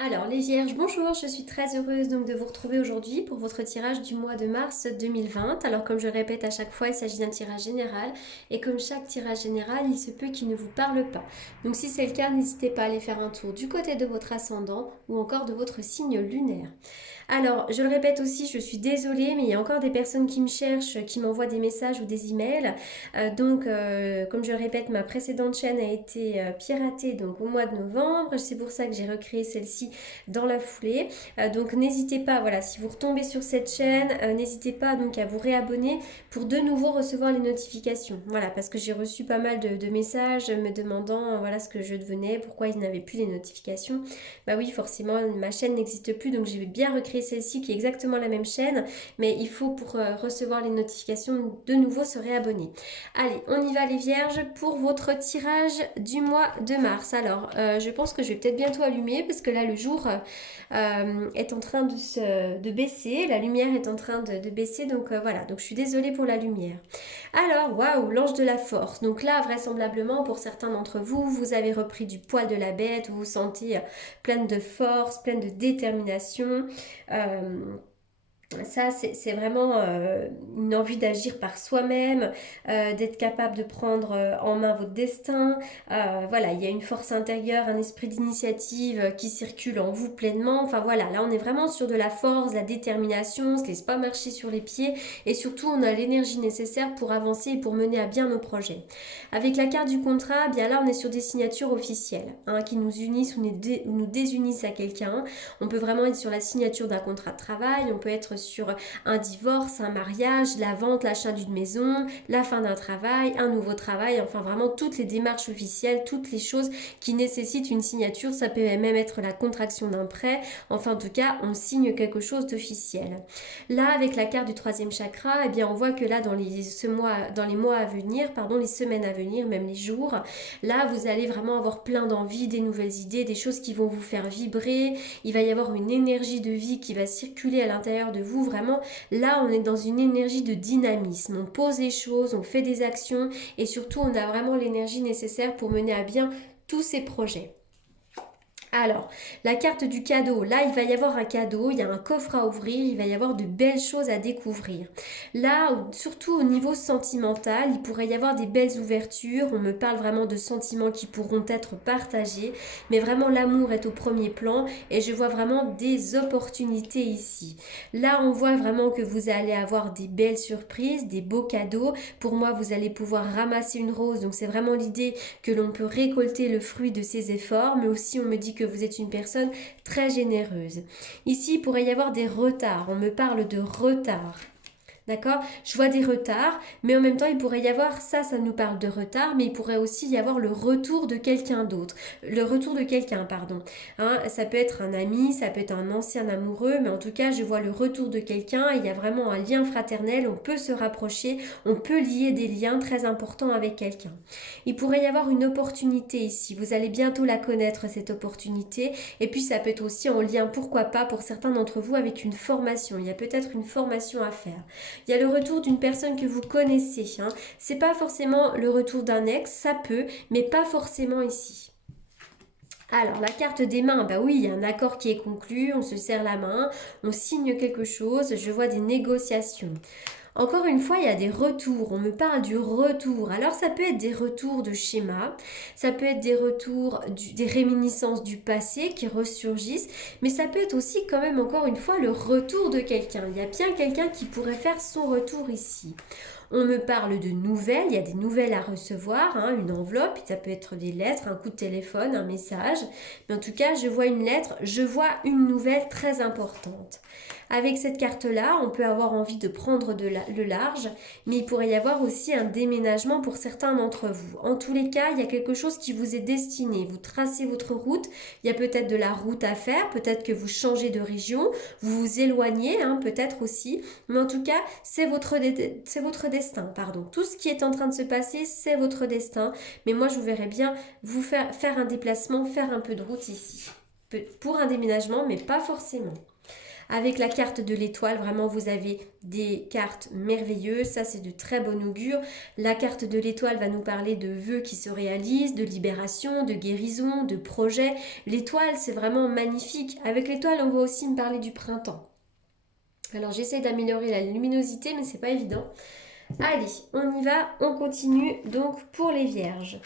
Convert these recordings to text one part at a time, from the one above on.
Alors les Vierges, bonjour, je suis très heureuse donc de vous retrouver aujourd'hui pour votre tirage du mois de mars 2020. Alors comme je répète à chaque fois, il s'agit d'un tirage général et comme chaque tirage général, il se peut qu'il ne vous parle pas. Donc si c'est le cas, n'hésitez pas à aller faire un tour du côté de votre ascendant ou encore de votre signe lunaire. Alors, je le répète aussi, je suis désolée, mais il y a encore des personnes qui me cherchent, qui m'envoient des messages ou des emails. Comme je le répète, ma précédente chaîne a été piratée donc au mois de novembre. C'est pour ça que j'ai recréé celle-ci dans la foulée. Donc, n'hésitez pas, voilà, si vous retombez sur cette chaîne, n'hésitez pas donc à vous réabonner pour de nouveau recevoir les notifications. Voilà, parce que j'ai reçu pas mal de messages me demandant voilà ce que je devenais, pourquoi ils n'avaient plus les notifications. Bah oui, forcément, ma chaîne n'existe plus, donc je vais bien recréer celle-ci qui est exactement la même chaîne, mais il faut pour recevoir les notifications de nouveau se réabonner. Allez, on y va les vierges pour votre tirage du mois de mars. Alors, je pense que je vais peut-être bientôt allumer parce que là, le jour est en train de baisser, la lumière est en train de baisser, donc voilà, donc je suis désolée pour la lumière. Alors, waouh, l'ange de la force. Donc là, vraisemblablement, pour certains d'entre vous, vous avez repris du poil de la bête, vous vous sentez pleine de force, pleine de détermination. Euh, Ça, c'est vraiment une envie d'agir par soi-même, d'être capable de prendre en main votre destin. Voilà, il y a une force intérieure, un esprit d'initiative qui circule en vous pleinement. Enfin voilà, là on est vraiment sur de la force, de la détermination, on ne se laisse pas marcher sur les pieds et surtout on a l'énergie nécessaire pour avancer et pour mener à bien nos projets. Avec la carte du contrat, eh bien là on est sur des signatures officielles hein, qui nous unissent ou nous désunissent à quelqu'un. On peut vraiment être sur la signature d'un contrat de travail, on peut être sur un divorce, un mariage, la vente, l'achat d'une maison, la fin d'un travail, un nouveau travail, enfin vraiment toutes les démarches officielles, toutes les choses qui nécessitent une signature. Ça peut même être la contraction d'un prêt, enfin en tout cas on signe quelque chose d'officiel. Là avec la carte du troisième chakra, eh bien on voit que là dans les mois à venir, pardon, les semaines à venir, même les jours, là vous allez vraiment avoir plein d'envies, des nouvelles idées, des choses qui vont vous faire vibrer. Il va y avoir une énergie de vie qui va circuler à l'intérieur de vous. Vraiment, là, on est dans une énergie de dynamisme. On pose les choses, on fait des actions et surtout, on a vraiment l'énergie nécessaire pour mener à bien tous ces projets. Alors, la carte du cadeau, là il va y avoir un cadeau, il y a un coffre à ouvrir, il va y avoir de belles choses à découvrir. Là, surtout au niveau sentimental, il pourrait y avoir des belles ouvertures, on me parle vraiment de sentiments qui pourront être partagés, mais vraiment l'amour est au premier plan et je vois vraiment des opportunités ici. Là, on voit vraiment que vous allez avoir des belles surprises, des beaux cadeaux. Pour moi, vous allez pouvoir ramasser une rose, donc c'est vraiment l'idée que l'on peut récolter le fruit de ses efforts, mais aussi on me dit que vous êtes une personne très généreuse. Ici, il pourrait y avoir des retards. On me parle de retard. D'accord. Je vois des retards, mais en même temps, il pourrait y avoir, ça nous parle de retard, mais il pourrait aussi y avoir le retour de quelqu'un d'autre. Le retour de quelqu'un, pardon. Hein, ça peut être un ami, ça peut être un ancien amoureux, mais en tout cas, je vois le retour de quelqu'un. Il y a vraiment un lien fraternel, on peut se rapprocher, on peut lier des liens très importants avec quelqu'un. Il pourrait y avoir une opportunité ici. Vous allez bientôt la connaître, cette opportunité. Et puis, ça peut être aussi en lien, pourquoi pas, pour certains d'entre vous, avec une formation. Il y a peut-être une formation à faire. Il y a le retour d'une personne que vous connaissez. Hein. C'est pas forcément le retour d'un ex, ça peut, mais pas forcément ici. Alors, la carte des mains, bah oui, il y a un accord qui est conclu, on se serre la main, on signe quelque chose, je vois des négociations. Encore une fois, il y a des retours. On me parle du retour. Alors, ça peut être des retours de schéma, ça peut être des retours, des réminiscences du passé qui ressurgissent, mais ça peut être aussi, quand même, encore une fois, le retour de quelqu'un. Il y a bien quelqu'un qui pourrait faire son retour ici. On me parle de nouvelles, il y a des nouvelles à recevoir, hein, une enveloppe, ça peut être des lettres, un coup de téléphone, un message. Mais en tout cas, je vois une lettre, je vois une nouvelle très importante. Avec cette carte-là, on peut avoir envie de prendre le large, mais il pourrait y avoir aussi un déménagement pour certains d'entre vous. En tous les cas, il y a quelque chose qui vous est destiné. Vous tracez votre route, il y a peut-être de la route à faire, peut-être que vous changez de région, vous vous éloignez, hein, peut-être aussi, mais en tout cas, c'est votre destin, pardon. Tout ce qui est en train de se passer, c'est votre destin, mais moi, je vous verrais bien vous faire un déplacement, faire un peu de route ici. Pour un déménagement, mais pas forcément. Avec la carte de l'étoile, vraiment vous avez des cartes merveilleuses, ça c'est de très bon augure. La carte de l'étoile va nous parler de vœux qui se réalisent, de libération, de guérison, de projets. L'étoile c'est vraiment magnifique. Avec l'étoile on va aussi me parler du printemps. Alors j'essaie d'améliorer la luminosité mais c'est pas évident. Allez, on y va, on continue donc pour les vierges.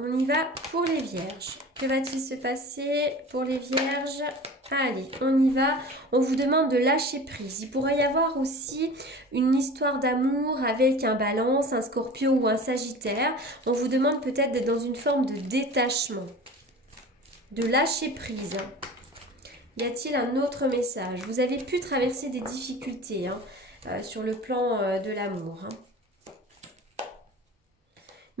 On y va pour les vierges. Que va-t-il se passer pour les vierges? Allez, on y va. On vous demande de lâcher prise. Il pourrait y avoir aussi une histoire d'amour avec un balance, un scorpio ou un sagittaire. On vous demande peut-être d'être dans une forme de détachement, de lâcher prise. Y a-t-il un autre message? Vous avez pu traverser des difficultés sur le plan de l'amour.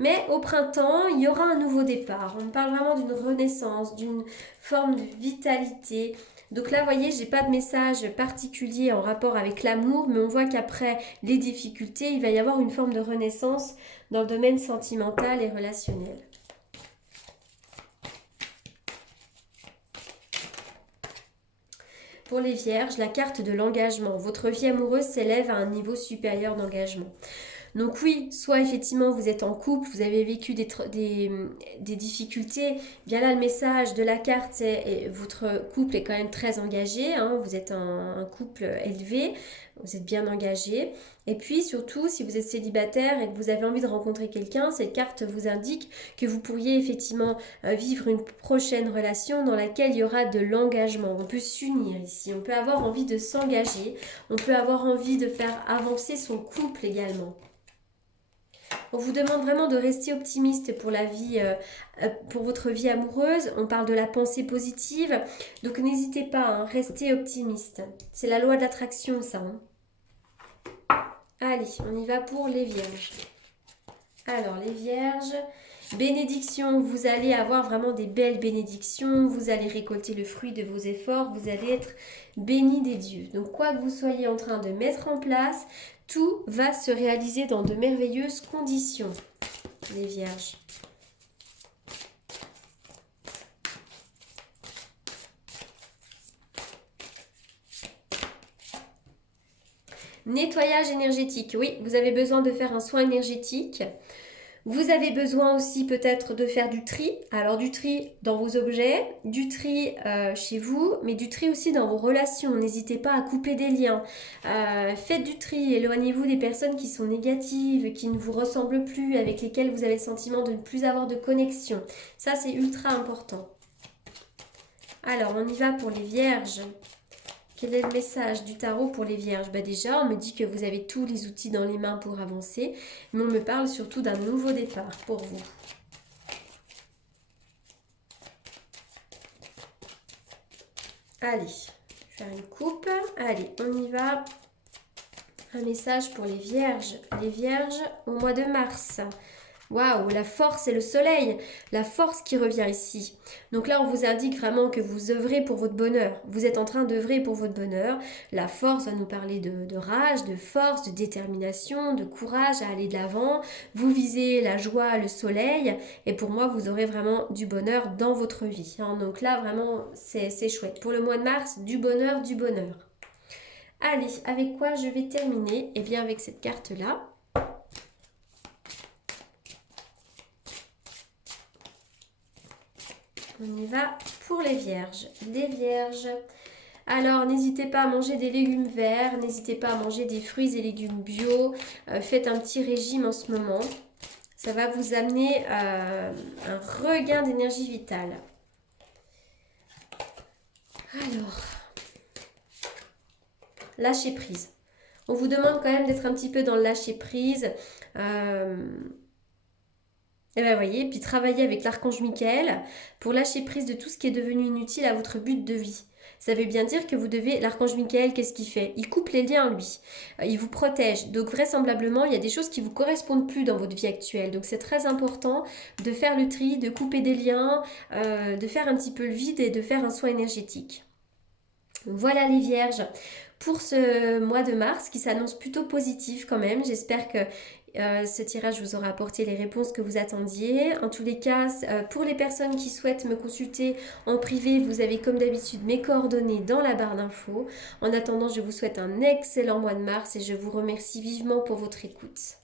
Mais au printemps, il y aura un nouveau départ. On parle vraiment d'une renaissance, d'une forme de vitalité. Donc là, vous voyez, j'ai pas de message particulier en rapport avec l'amour, mais on voit qu'après les difficultés, il va y avoir une forme de renaissance dans le domaine sentimental et relationnel. Pour les vierges, la carte de l'engagement. Votre vie amoureuse s'élève à un niveau supérieur d'engagement. Donc oui, soit effectivement vous êtes en couple, vous avez vécu des difficultés, bien là le message de la carte c'est votre couple est quand même très engagé, vous êtes un couple élevé, vous êtes bien engagé. Et puis surtout si vous êtes célibataire et que vous avez envie de rencontrer quelqu'un, cette carte vous indique que vous pourriez effectivement vivre une prochaine relation dans laquelle il y aura de l'engagement. On peut s'unir ici, on peut avoir envie de s'engager, on peut avoir envie de faire avancer son couple également. On vous demande vraiment de rester optimiste pour la vie, pour votre vie amoureuse. On parle de la pensée positive. Donc n'hésitez pas, restez optimiste. C'est la loi de l'attraction, ça. Allez, on y va pour les vierges. Alors, les vierges, bénédiction, vous allez avoir vraiment des belles bénédictions. Vous allez récolter le fruit de vos efforts. Vous allez être bénis des dieux. Donc, quoi que vous soyez en train de mettre en place, tout va se réaliser dans de merveilleuses conditions, les vierges. Nettoyage énergétique. Oui, vous avez besoin de faire un soin énergétique. Vous avez besoin aussi peut-être de faire du tri. Alors du tri dans vos objets, du tri chez vous, mais du tri aussi dans vos relations. N'hésitez pas à couper des liens. Faites du tri, éloignez-vous des personnes qui sont négatives, qui ne vous ressemblent plus, avec lesquelles vous avez le sentiment de ne plus avoir de connexion. Ça, c'est ultra important. Alors, on y va pour les vierges. Quel est le message du tarot pour les vierges? Déjà, on me dit que vous avez tous les outils dans les mains pour avancer, mais on me parle surtout d'un nouveau départ pour vous. Allez, je vais faire une coupe. Allez, on y va. Un message pour les vierges. Les vierges au mois de mars. Waouh, la force et le soleil, la force qui revient ici. Donc là, on vous indique vraiment que vous œuvrez pour votre bonheur. Vous êtes en train d'œuvrer pour votre bonheur. La force va nous parler de rage, de force, de détermination, de courage à aller de l'avant. Vous visez la joie, le soleil. Et pour moi, vous aurez vraiment du bonheur dans votre vie. Donc là, vraiment, c'est chouette. Pour le mois de mars, du bonheur, du bonheur. Allez, avec quoi je vais terminer? Eh bien, avec cette carte-là. On y va pour les vierges. Les vierges. Alors, n'hésitez pas à manger des légumes verts. N'hésitez pas à manger des fruits et légumes bio. Faites un petit régime en ce moment. Ça va vous amener un regain d'énergie vitale. Alors, lâcher prise. On vous demande quand même d'être un petit peu dans le lâcher prise. Et bien, voyez, puis travailler avec l'archange Michael pour lâcher prise de tout ce qui est devenu inutile à votre but de vie. Ça veut bien dire que vous devez... L'archange Michael, qu'est-ce qu'il fait? Il coupe les liens, lui. Il vous protège. Donc, vraisemblablement, il y a des choses qui ne vous correspondent plus dans votre vie actuelle. Donc, c'est très important de faire le tri, de couper des liens, de faire un petit peu le vide et de faire un soin énergétique. Voilà les vierges pour ce mois de mars qui s'annonce plutôt positif quand même. J'espère que Ce tirage vous aura apporté les réponses que vous attendiez. En tous les cas, pour les personnes qui souhaitent me consulter en privé, vous avez comme d'habitude mes coordonnées dans la barre d'infos. En attendant, je vous souhaite un excellent mois de mars et je vous remercie vivement pour votre écoute.